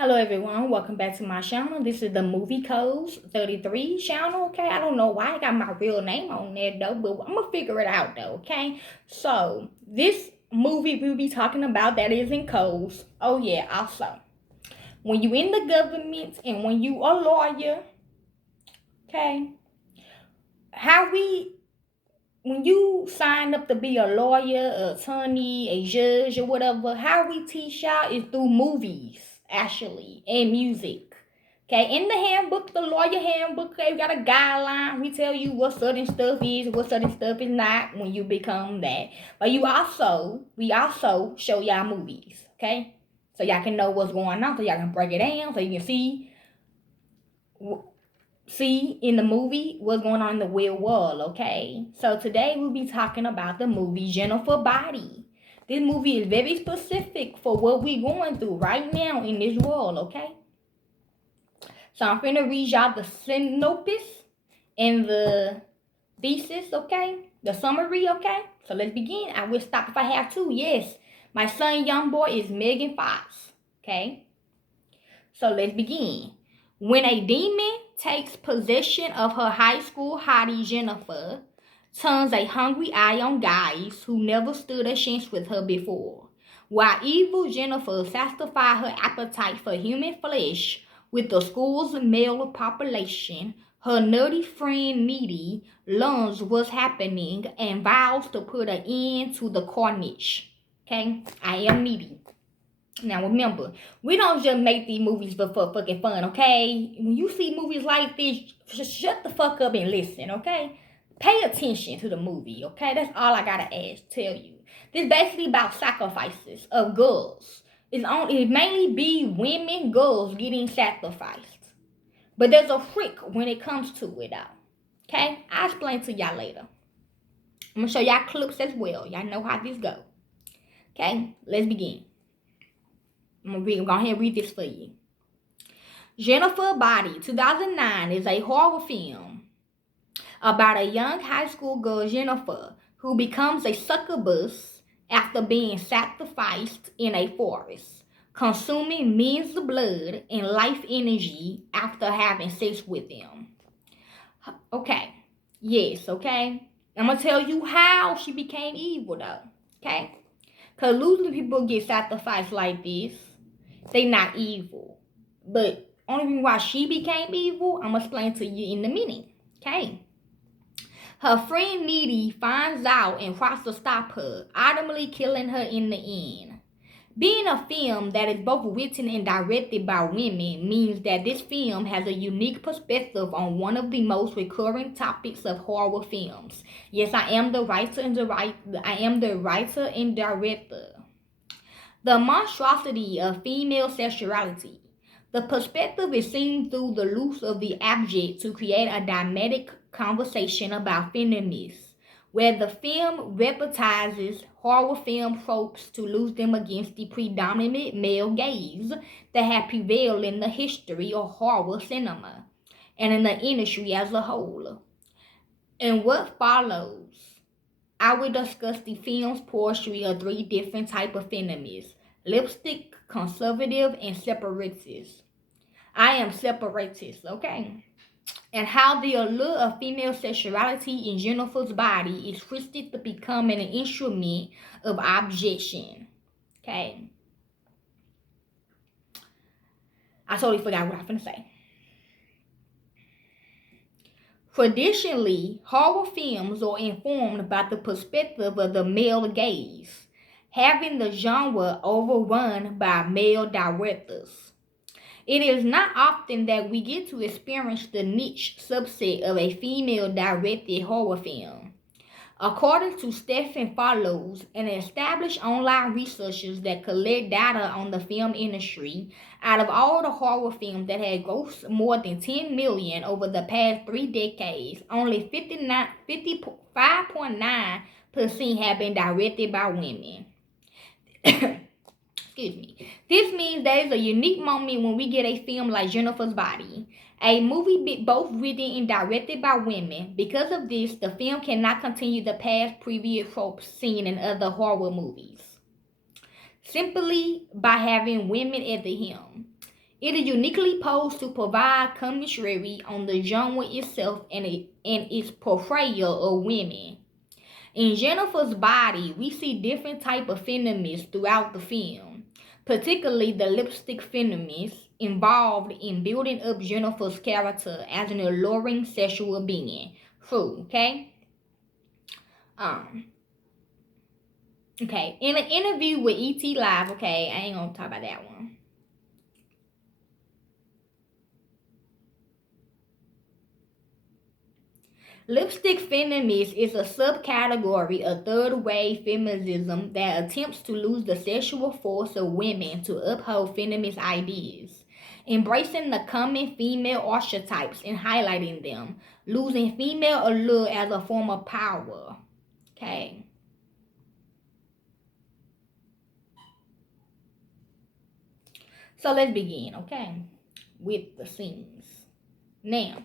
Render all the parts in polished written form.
Hello everyone, welcome back to my channel. This is the Movie Codes 33 channel, okay? I don't know why I got my real name on there though, but I'm gonna figure it out though, okay? So, this movie we'll be talking about that is in codes. Oh yeah, also, when you in the government and when you a lawyer, okay? How we when you sign up to be a lawyer, a attorney, a judge, or whatever, how we teach y'all is through movies, actually, and music. Okay, in the handbook, the lawyer handbook, okay, we got a guideline. We tell you what certain stuff is, what certain stuff is not when you become that. But we also show y'all movies, okay? So y'all can know what's going on, so y'all can break it down, so you can see in the movie what's going on in the real world, okay? So today we'll be talking about the movie Jennifer Body. This movie is very specific for what we're going through right now in this world, okay? So I'm finna read y'all the synopsis and the thesis, okay? The summary, okay? So let's begin. I will stop if I have to. Yes, my son, young boy, is Megan Fox, okay? So let's begin. When a demon takes possession of her high school hottie Jennifer, turns a hungry eye on guys who never stood a chance with her before. While evil Jennifer satisfies her appetite for human flesh with the school's male population, her nerdy friend Needy learns what's happening and vows to put an end to the carnage. Okay, I am Needy. Now remember, we don't just make these movies for fucking fun, okay? When you see movies like this, just shut the fuck up and listen, okay? Pay attention to the movie, okay? That's all I gotta tell you. This is basically about sacrifices of girls. It mainly be women, girls getting sacrificed. But there's a trick when it comes to it, though. Okay? I'll explain to y'all later. I'm gonna show y'all clips as well. Y'all know how this go. Okay? Let's begin. I'm gonna go ahead and read this for you. Jennifer Body, 2009, is a horror film about a young high school girl, Jennifer, who becomes a succubus after being sacrificed in a forest, consuming men's blood and life energy after having sex with them. Okay, yes, okay. I'm gonna tell you how she became evil, though, okay? Because usually people get sacrificed like this, they not evil. But only reason why she became evil, I'm gonna explain to you in a minute. Okay. Her friend Needy finds out and tries to stop her, ultimately killing her in the end. Being a film that is both written and directed by women means that this film has a unique perspective on one of the most recurring topics of horror films. Yes, I am the writer and director. The monstrosity of female sexuality. The perspective is seen through the lens of the object to create a dynamic conversation about feminism, where the film repetizes horror film tropes to lose them against the predominant male gaze that have prevailed in the history of horror cinema and in the industry as a whole. In what follows, I will discuss the film's portrayal of three different types of feminists: lipstick, conservative, and separatist. I am separatist, okay? And how the allure of female sexuality in Jennifer's body is twisted to become an instrument of objection. Okay. I totally forgot what I was going to say. Traditionally, horror films are informed by the perspective of the male gaze, having the genre overrun by male directors. It is not often that we get to experience the niche subset of a female-directed horror film. According to Stephen Follows, an established online researcher that collect data on the film industry, out of all the horror films that had grossed more than 10 million over the past 3 decades, only 55.9% have been directed by women. Excuse me. This means there is a unique moment when we get a film like Jennifer's Body, a movie both written and directed by women. Because of this, the film cannot continue the past previous tropes seen in other horror movies, simply by having women at the helm. It is uniquely posed to provide commentary on the genre itself and its portrayal of women. In Jennifer's Body, we see different type of feminists throughout the film, particularly the lipstick feminists involved in building up Jennifer's character as an alluring sexual being. True, okay? Um, okay. In an interview with ET Live, okay, I ain't gonna talk about that one. Lipstick feminism is a subcategory of third-wave feminism that attempts to lose the sexual force of women to uphold feminist ideas, embracing the common female archetypes and highlighting them, losing female allure as a form of power. Okay. So let's begin, okay, with the scenes. Now,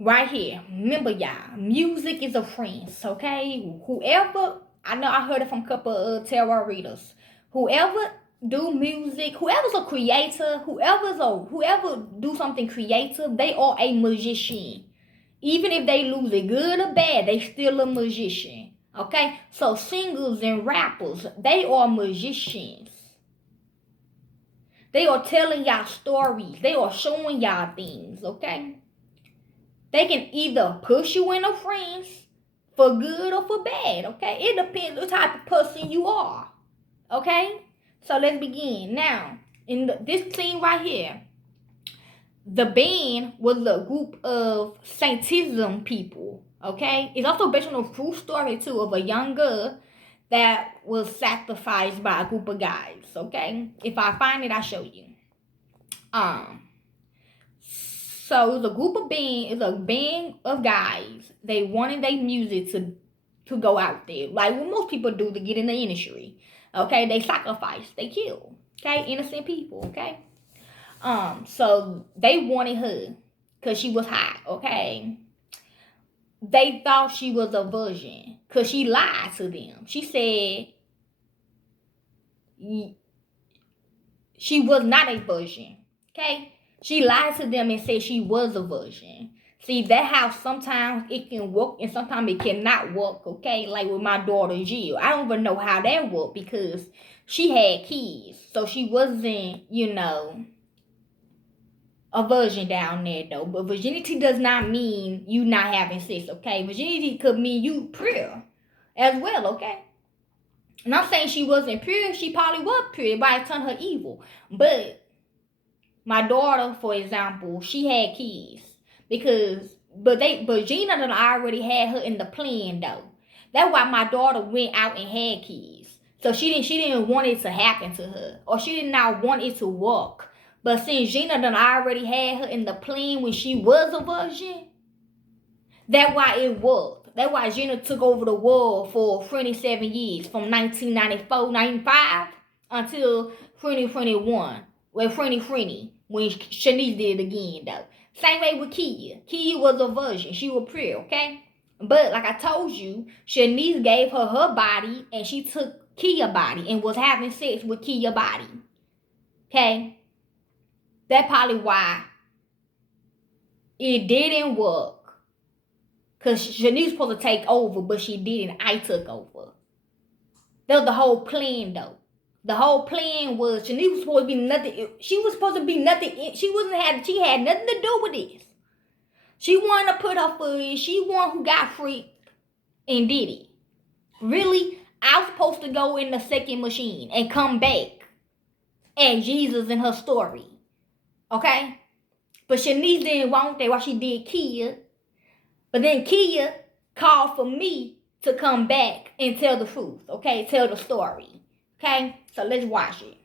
right here, remember y'all, music is a friend, okay? Whoever, I know I heard it from a couple of tarot readers, whoever do music, whoever's a creator, whoever do something creative, they are a magician. Even if they lose it good or bad, they still a magician, okay? So singers and rappers, they are magicians. They are telling y'all stories. They are showing y'all things, okay? They can either push you in a friends for good or for bad, okay? It depends what type of person you are, okay? So let's begin. Now, in this scene right here, the band was a group of Saintism people, okay? It's also based on a true story, too, of a young girl that was sacrificed by a group of guys, okay? If I find it, I'll show you. So it's a band of guys. They wanted their music to go out there, like what most people do to get in the industry. Okay, they sacrifice, they kill. Okay, innocent people. Okay, so they wanted her because she was hot. Okay, they thought she was a virgin because she lied to them. She said she was not a virgin. Okay, she lied to them and said she was a virgin. See, that how sometimes it can work and sometimes it cannot work, okay? Like with my daughter Jill. I don't even know how that worked because she had kids. So she wasn't, a virgin down there though. But virginity does not mean you not having sex, okay? Virginity could mean you pure as well, okay? Not saying she wasn't pure. She probably was pure. Everybody turned her evil. But my daughter, for example, she had kids but Gina done already had her in the plan though. That's why my daughter went out and had kids. So she didn't want it to happen to her, or she did not want it to work. But since Gina done already had her in the plan when she was a virgin, that's why it worked. That's why Gina took over the world for 27 years, from 1994, 95 until 2021. Well, Frenny, when Shanice did it again, though. Same way with Kia. Kia was a virgin. She was pure, okay? But like I told you, Shanice gave her body, and she took Kia body and was having sex with Kia body. Okay? That's probably why it didn't work. Because Shanice was supposed to take over, but she didn't. I took over. That was the whole plan, though. The whole plan was Shanice was supposed to be nothing. She was supposed to be nothing. She had nothing to do with this. She wanted to put her foot in. She one who got freaked and did it. Really, I was supposed to go in the second machine and come back as Jesus in her story. Okay? But Shanice didn't want that while she did Kia. But then Kia called for me to come back and tell the truth. Okay? Tell the story. Okay? So let's watch it.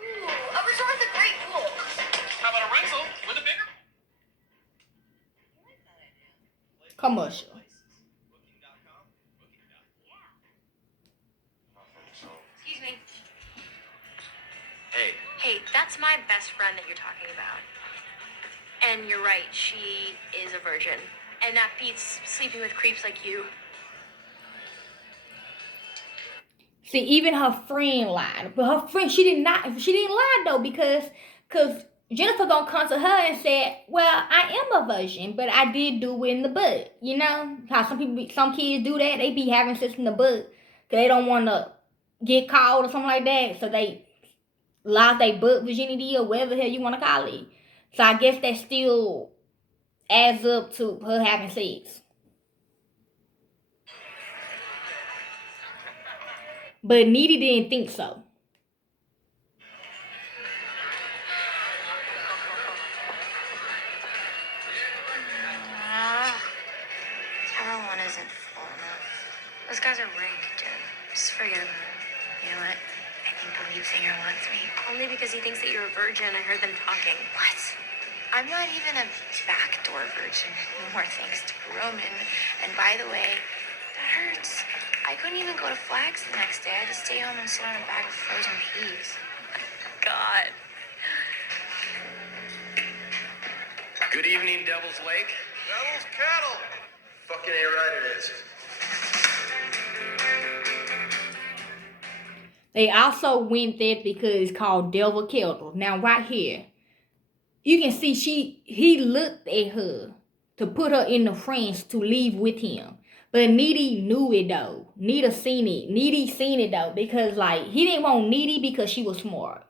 Ooh, a resort with a great pool. How about a rental with a bigger? Commercial. Excuse me. Hey, that's my best friend that you're talking about. And you're right, she is a virgin. And that beats sleeping with creeps like you. See, even her friend lied. But her friend, she didn't lie though, because Jennifer gonna come to her and say, well, I am a virgin, but I did do it in the butt. You know how some kids do that? They be having sex in the butt because they don't want to get caught or something like that. So they lost their butt virginity or whatever the hell you want to call it. So I guess that still adds up to her having sex. But Needy didn't think so. Everyone isn't full enough. Those guys are rigged, Jen. Just forget about it. You know what? I think the lead singer wants me. Only because he thinks that you're a virgin. I heard them talking. What? I'm not even a backdoor virgin anymore, thanks to Roman. And by the way, that hurts. I couldn't even go to Flags the next day. I had to stay home and sit on a bag of frozen peas. God. Good evening, Devil's Lake. Devil's Cattle. Fucking A right it is. They also went there because it's called Devil Kettle. Now right here, you can see he looked at her to put her in the friends to leave with him. But Needy knew it though. Needy seen it though, because like he didn't want Needy because she was smart.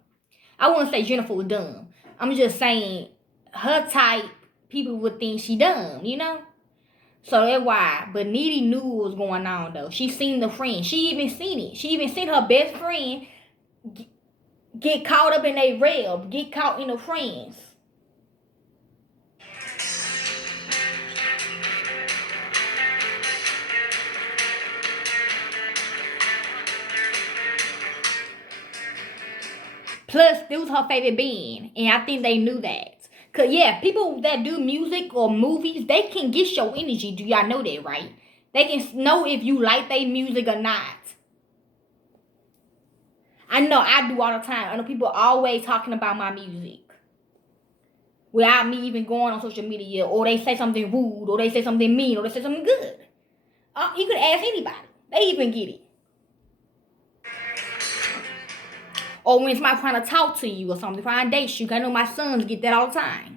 I wouldn't say Jennifer was dumb. I'm just saying her type people would think she dumb, you know? So that's why. But Needy knew what was going on though. She seen the friend. She even seen it. She even seen her best friend get caught up in a rail, get caught in the friends. Plus, this was her favorite band, and I think they knew that. Cause yeah, people that do music or movies, they can get your energy. Do y'all know that, right? They can know if you like their music or not. I know I do all the time. I know people always talking about my music without me even going on social media, or they say something rude, or they say something mean, or they say something good. You could ask anybody. They even get it. Or when somebody trying to talk to you or something, trying to date you. I know my sons get that all the time.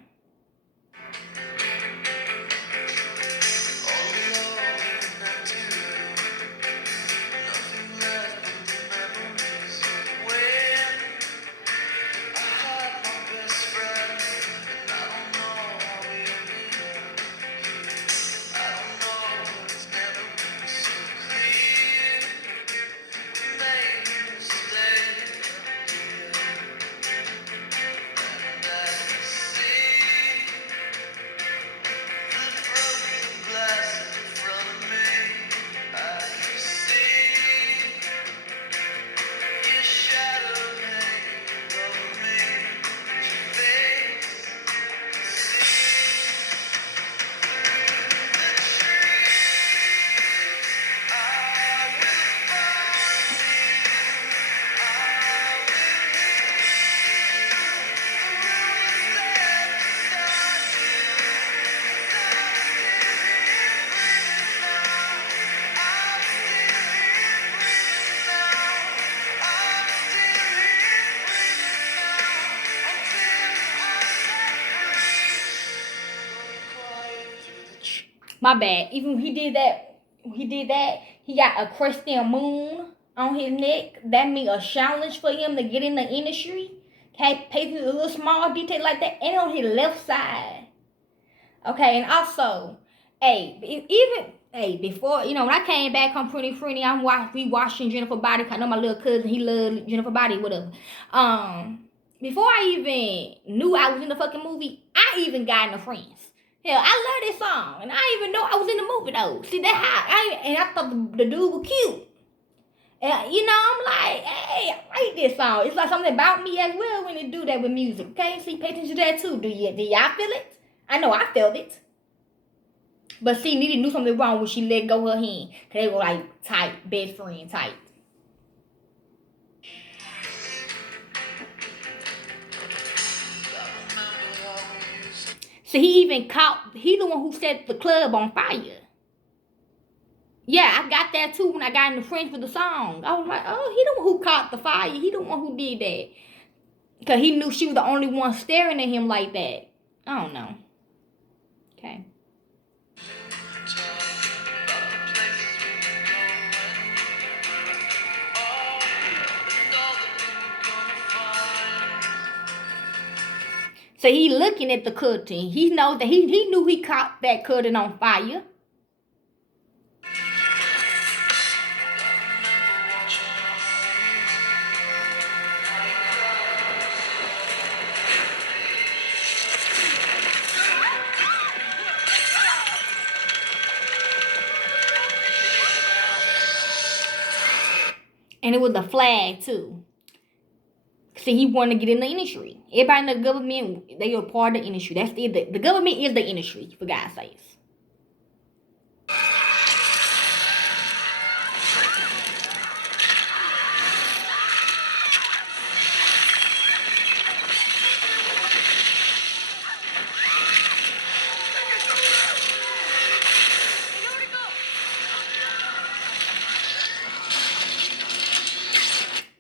My bad. Even he did that. He got a crescent moon on his neck. That means a challenge for him to get in the industry. Okay, pay a little small detail like that, and on his left side. Okay, and also, before when I came back on Pretty Freeney, we watching Jennifer Body. I know my little cousin, he loved Jennifer Body, whatever. Before I even knew I was in the fucking movie, I even got in the Friends. Hell, I love this song, and I didn't even know I was in the movie though. See that I thought the dude was cute. And I'm like, hey, I like this song. It's like something about me as well when they do that with music. Okay, see, pay attention to that too. Do y'all feel it? I know I felt it. But see, Needy knew something wrong when she let go of her hand. Cause they were like tight, best friend tight. So he the one who set the club on fire. Yeah, I got that too when I got in the French with the song. I was like, oh, he the one who caught the fire. He the one who did that. Because he knew she was the only one staring at him like that. I don't know. Okay. So he looking at the curtain. He knows that he knew he caught that curtain on fire. And it was a flag too. See, he wanted to get in the industry. Everybody in the government, they are part of the industry. That's the government is the industry, for God's sakes.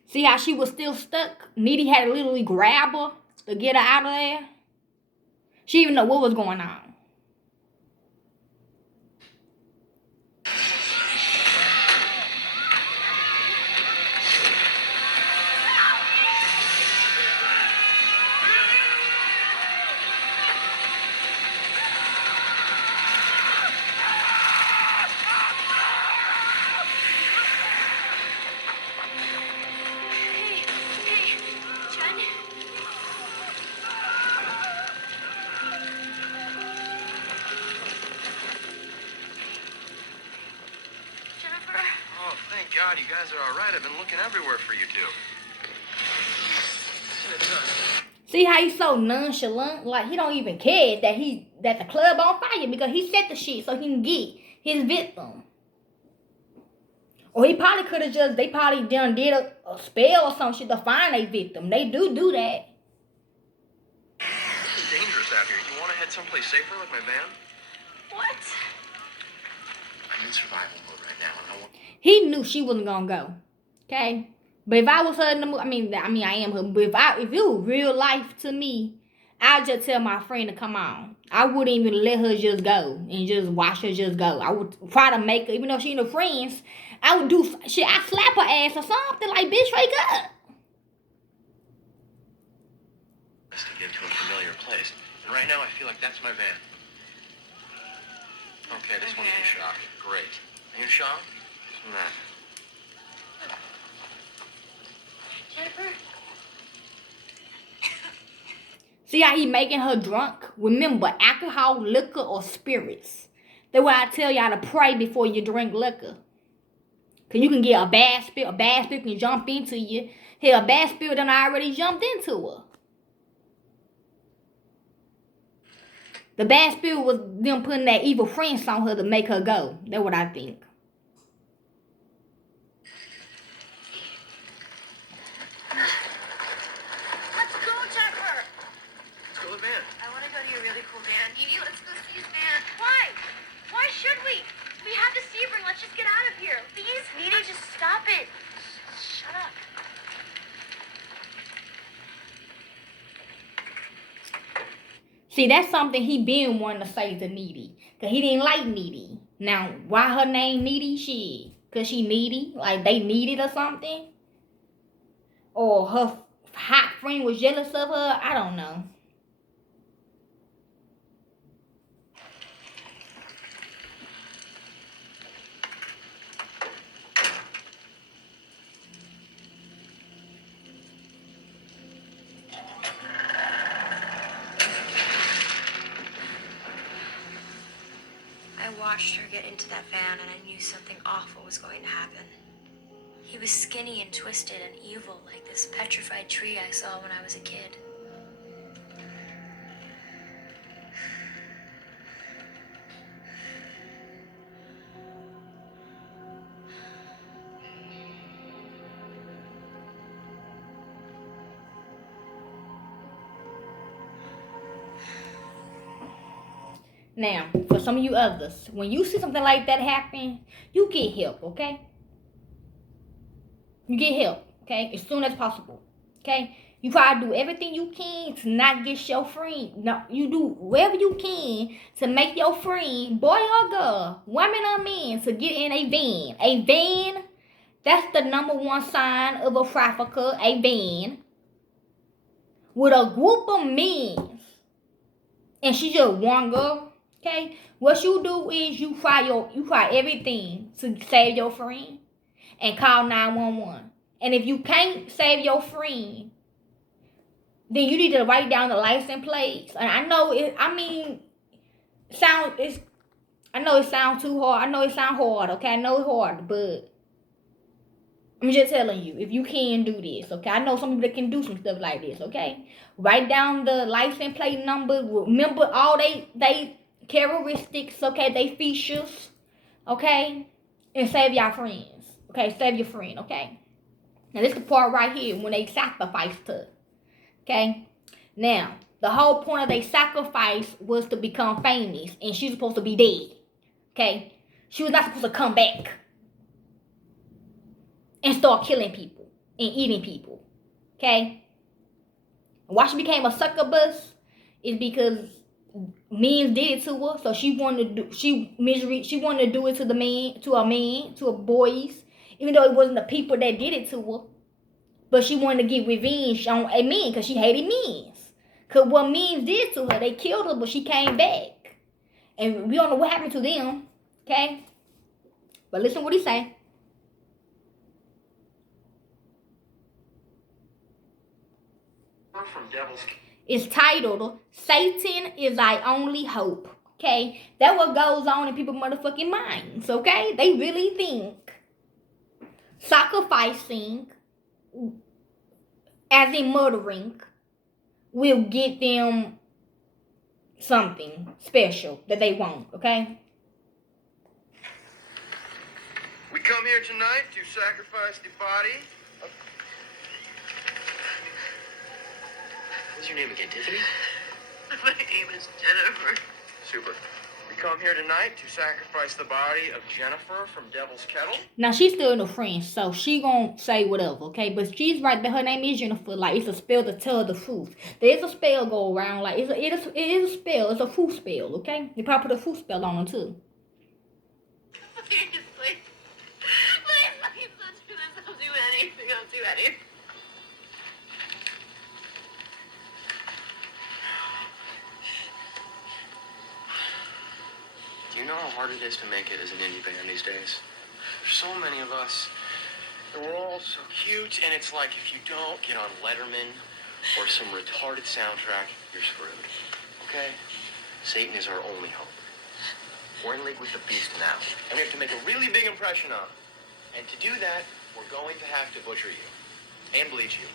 See how she was still stuck? Needy had to literally grab her to get her out of there. She didn't even know what was going on. God, you guys are all right. I've been looking everywhere for you two. See how he's so nonchalant? Like he don't even care that the club on fire because he set the shit so he can get his victim. Or he probably could have they probably done did a spell or some shit to find a victim. They do that. This is dangerous out here. You want to head someplace safer like my van? What? I'm in survival mode right now, and I want... He knew she wasn't gonna go. Okay? But if I was her in the movie, I am her, but if it was real life to me, I'd just tell my friend to come on. I wouldn't even let her just go and just watch her just go. I would try to make her, even though she ain't no friends, I would do shit. I'd slap her ass or something like, bitch, wake up. To get to a familiar place. And right now I feel like that's my van. Okay, this one's in shock. Great. Are you in shock? Nah. Jennifer? See how he making her drunk? Remember, alcohol, liquor, or spirits. That's why I tell y'all to pray before you drink liquor. Because you can get a bad spirit. A bad spirit can jump into you. Hell, a bad spirit done already jumped into her. The bad spirit was them putting that evil friends on her to make her go. That's what I think. Let's go, Jennifer! Let's go to the van. I want to go to your really cool van. Edie, let's go see his van. Why? Why should we? We have the Sebring. Let's just get out of here. Please? Edie, just stop it. Shut up. See, that's something he been wanting to say to Needy. Because he didn't like Needy. Now, why her name Needy? Shit. Because she needy? Like they needed or something? Or her hot friend was jealous of her? I don't know. I watched her get into that van and I knew something awful was going to happen. He was skinny and twisted and evil like this petrified tree I saw when I was a kid. Now, for some of you others, when you see something like that happen, you get help, okay? You get help, okay? As soon as possible, okay? You try to do everything you can to not get your friend. No, you do whatever you can to make your friend, boy or girl, woman or man, to get in a van. A van, that's the number one sign of a trafficker, a van. With a group of men. And she's just one girl, okay? What you do is you try everything to save your friend and call 911. And if you can't save your friend, then you need to write down the license plates. And I know it. I know it sounds too hard. I know it sounds hard. Okay, I know it's hard, but I'm just telling you, if you can do this, okay? I know some people that can do some stuff like this, okay? Write down the license plate number. Remember all they characteristics, okay? They features, okay? And save your friends, okay? Save your friend, okay? Now, this is the part right here when they sacrificed her. Okay? Now, the whole point of their sacrifice was to become famous. And she was supposed to be dead. Okay? She was not supposed to come back. And start killing people. And eating people. Okay? Why she became a succubus is because men did it to her. So she wanted to do it to the man, to a man, to a boys. Even though it wasn't the people that did it to her. But she wanted to get revenge on a man because she hated men. Because what men did to her, they killed her, but she came back. And we don't know what happened to them. Okay? But listen what he say. From Devil's... It's titled, Satan is Thy Only Hope. Okay? That's what goes on in people's motherfucking minds. Okay? They really think sacrificing, as in murdering, will get them something special that they want, okay? We come here tonight to sacrifice the body of... What's your name again, Tiffany? My name is Jennifer. Super. We come here tonight to sacrifice the body of Jennifer from Devil's Kettle. Now, she's still in the French, so she gonna say whatever, okay? But she's right there. Her name is Jennifer. Like, it's a spell to tell the truth. There is a spell go around. Like, it is a spell. It's a food spell, okay? They probably put a food spell on her, too. Please, please. Please, please don't do this. I'll do anything. I'll do anything. Do you know how hard it is to make it as an indie band these days? There's so many of us, and we're all so cute, and it's like if you don't get on Letterman or some retarded soundtrack, you're screwed. Okay? Satan is our only hope. We're in league with the beast now, and we have to make a really big impression on him. And to do that, we're going to have to butcher you and bleach you.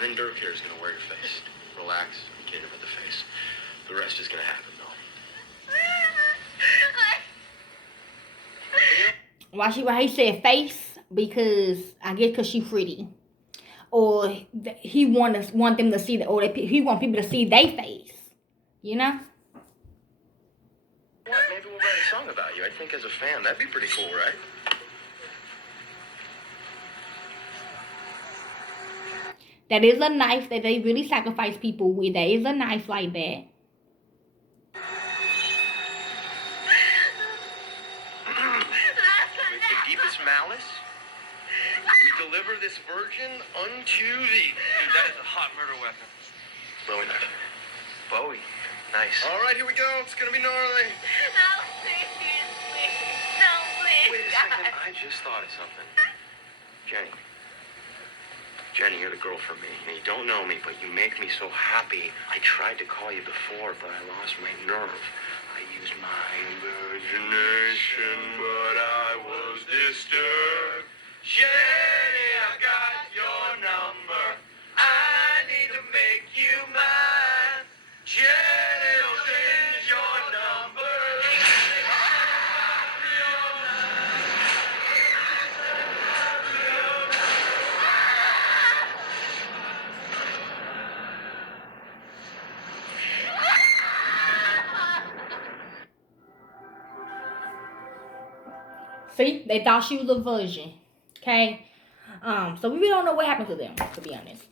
And then Dirk here is going to wear your face. Relax, get him with the face. The rest is going to happen, though. Why he said face? Because I guess because she pretty, or he want them to see that, or he want people to see their face. You know. What? Maybe we'll write a song about you. I think as a fan, that'd be pretty cool, right? That is a knife that they really sacrifice people with. There is a knife like that. Malice, we deliver this virgin unto thee. Dude, that is a hot murder weapon. Bowie knife. Bowie. Nice. All right, here we go. It's gonna be gnarly. No, please, please. No, please. Wait a second. I just thought of something. Jenny. Jenny, you're the girl for me. And you don't know me, but you make me so happy. I tried to call you before, but I lost my nerve. I used my imagination, but I was disturbed. Jenny, I got your number. I need to make you mine. Jenny, oh, change your number. See, they thought she was a virgin. Okay. So we really don't know what happened to them, to be honest.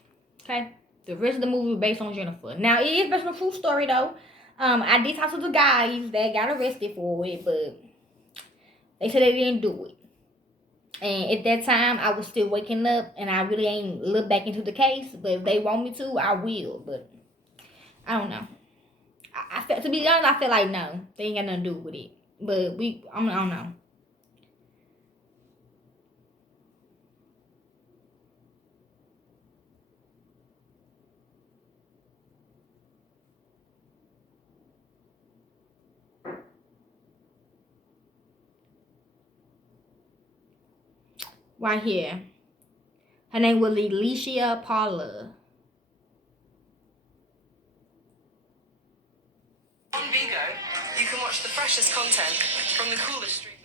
Okay. The rest of the movie was based on Jennifer. Now it is based on a true story though. I did talk to the guys that got arrested for it, but they said they didn't do it. And at that time, I was still waking up, and I really ain't looked back into the case. But if they want me to, I will. But I don't know. I felt, to be honest, I feel like no, they ain't got nothing to do with it. But I don't know. Right here, her name was Alicia Paula. On Vigo, you can watch the freshest content from the coolest streamers.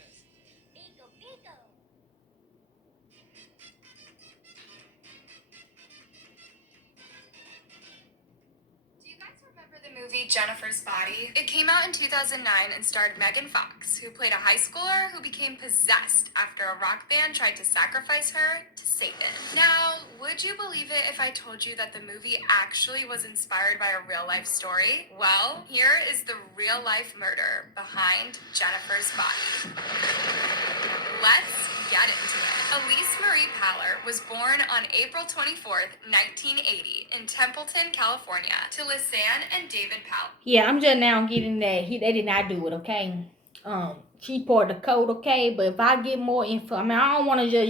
Do you guys remember the movie Jennifer's Body? It came out in 2009 and starred Megan Fox, who played a high schooler who became possessed after a rock band tried to sacrifice her to Satan. Now, would you believe it if I told you that the movie actually was inspired by a real life story? Well, here is the real life murder behind Jennifer's Body. Let's get into it. Elise Marie Paller was born on April 24th, 1980 in Templeton, California to Lisanne and David Powell. Yeah, I'm just now getting that they did not do it, okay? She poured the code, okay? But if I get more info, I mean, I don't want to just,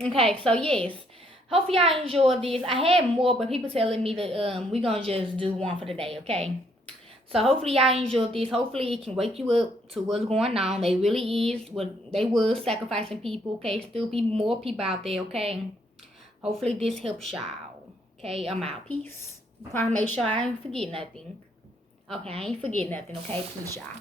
Okay, so yes. Hopefully y'all enjoyed this. I had more, but people telling me that we're gonna just do one for the day, okay? So hopefully y'all enjoyed this. Hopefully it can wake you up to what's going on. They really is what they was sacrificing people, okay? Still be more people out there, okay? Hopefully this helps y'all. Okay, I'm out. Peace. Trying to make sure I ain't forget nothing. Okay, I ain't forget nothing, okay? Peace, y'all.